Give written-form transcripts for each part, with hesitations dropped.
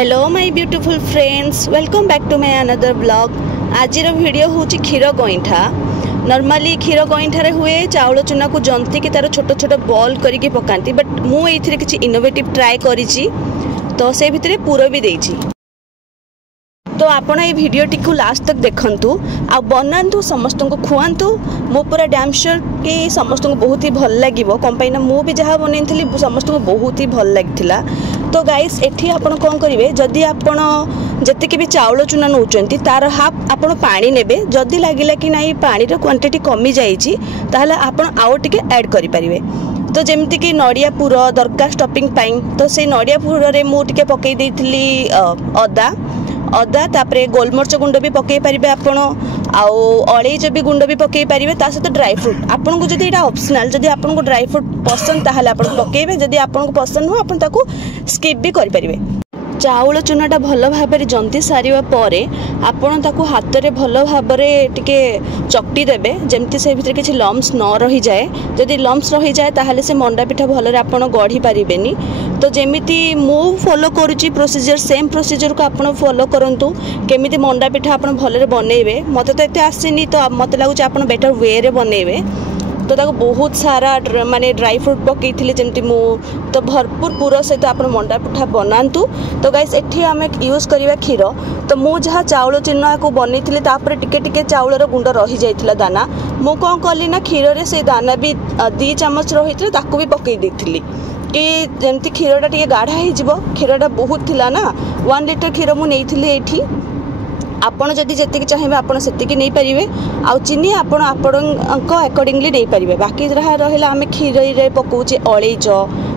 Hello my beautiful friends, welcome back to my another blog. आज video हूँ क्षीर गईठा। Normally क्षीर गईठार हुए चाउल चूना को जंती की तार छोट छोट बॉल करके पकाती, बट मुझे किसी इनोवेटिव ट्राए करी तो से भितर पूरा भी देछि। तो आपण ये वीडियो टी को लास्ट तक देखंतु आ बनातु समस्त को खुआंतु। मो पूरा डैम श्योर कि समस्त को बहुत ही भल लगे कंपाइन मु भी जहाँ बनई समस्त को बहुत ही भल लगी। तो गाइस एठी आपण कौन करेंगे, जदि आपण जी भी चाउल चूना नौकरी तार हाफ आपण पानी नेबे। जदि लगिला कि नहीं पानी क्वांटिटी कमी जाइए ताहले आपण आउ टिके ऐड करि परिबे। तो जमती कि नड़िया पुर दरकार स्टफिंग पाई, तो से नड़िया पुर रे मु टिके पकई देइथिली अदा तापरे गोलमर्च गुंड भी पकई पारिबे आपण, आउ अलैच भी गुंड भी पकई पारिबे। ता सहित ड्राई फ्रूट आपन को जदि एटा ऑप्शनल, जदि आपन को ड्राई फ्रूट पसंद ताहले आपन पकईबे, जदि आपन को पसंद हो आपन ताकू स्किप भी करि परिबे। चाउल चूनाटा भल भाव जंती सारिबा परे आपण ताकू हाथ रे भल भाव टिके चकटी देबे, जेमती से भितर किछि लम्स न रही जाए। जदि लम्स रही जाए ताहले से मंडा पिठा भल आपण गढ़ी पारिबेनी। तो जेमिति मु फॉलो करूची प्रोसीजर, सेम प्रोसीजर को आपण फॉलो करंतु। केमिति मंडा पिठा आपण भल बनइबे, मते तो एते आसेनी, तो मते लागुची आपण बेटर वे रे बनइबे। तो ताको बहुत सारा माने ड्राई फ्रूट पकई थी जमती मु, तो भरपूर पूरा सहित आप मंडा पिठा बनातु। तो गाइस एठी आम यूज करवा क्षीर। तो मु जहाँ चाउल चूना को बनई थी तापर टिके टिके चाउलर गुंड रही जाइथिला दाना, मु कौन कली ना क्षीर रे से दाना भी 2 चामच रही ताकू भी पकई देथिली कि जमती क्षीरटा टिके गाढ़ा हो। क्षीरटा बहुत थिला ना, 1 लिटर क्षीर मु नेइथिली एठी। आपण जदि जेतिकी चाहिए आपण सेतिकी नहीं पारिबे, आ चीनी आपण अकॉर्डिंगली नहीं पारिबे। बाकी रहा आम क्षीर रे पकाउचे अलैच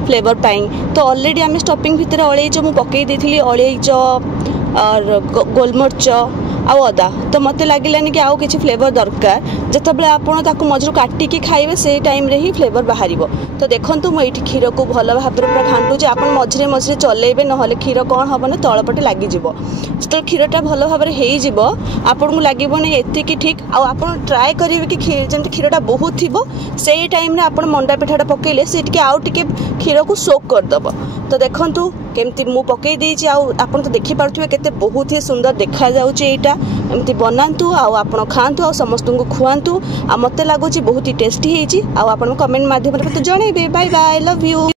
फ्लेवर पाई। तो ऑलरेडी आम स्टफिंग भितर अलैच मु पकई देथिली, अलैच और गोलमर्च आउ अदा। तो मत लगिलानी कि आउ किछि फ्लेवर दरकार, जितेबाला आपण ताकू मझुर काटिकी खाइबे से टाइम रे ही फ्लेवर बाहर। तो देखंतु मु एठी क्षीर को भल भाव पूरा घांटुचे। आपण मझिरे मझिरे चलेबे, नहले क्षीर कौन हम ना तलपटे लगी जिवो। तो क्षीरटा भल भाव हो आपन को लगे नहीं एतिकी ठीक। आपन ट्राए करेंगे कि जमी क्षीरटा बहुत थी से टाइम आप मंडा पिठाटा पकईले से आउ टिके क्षीर को सोक करदेव। तो देखंतु केमती मु पकई देछि, आपन तो देखि पारुथिबे केते बहुत ही सुंदर देखा जाउछि। एटा एमती बनातु आपन खातु समस्त को खुआतु। मते लागुछि बहुत ही टेस्टी हेछि। आपन कमेंट माध्यम रे जणैबे। Bye bye, love you.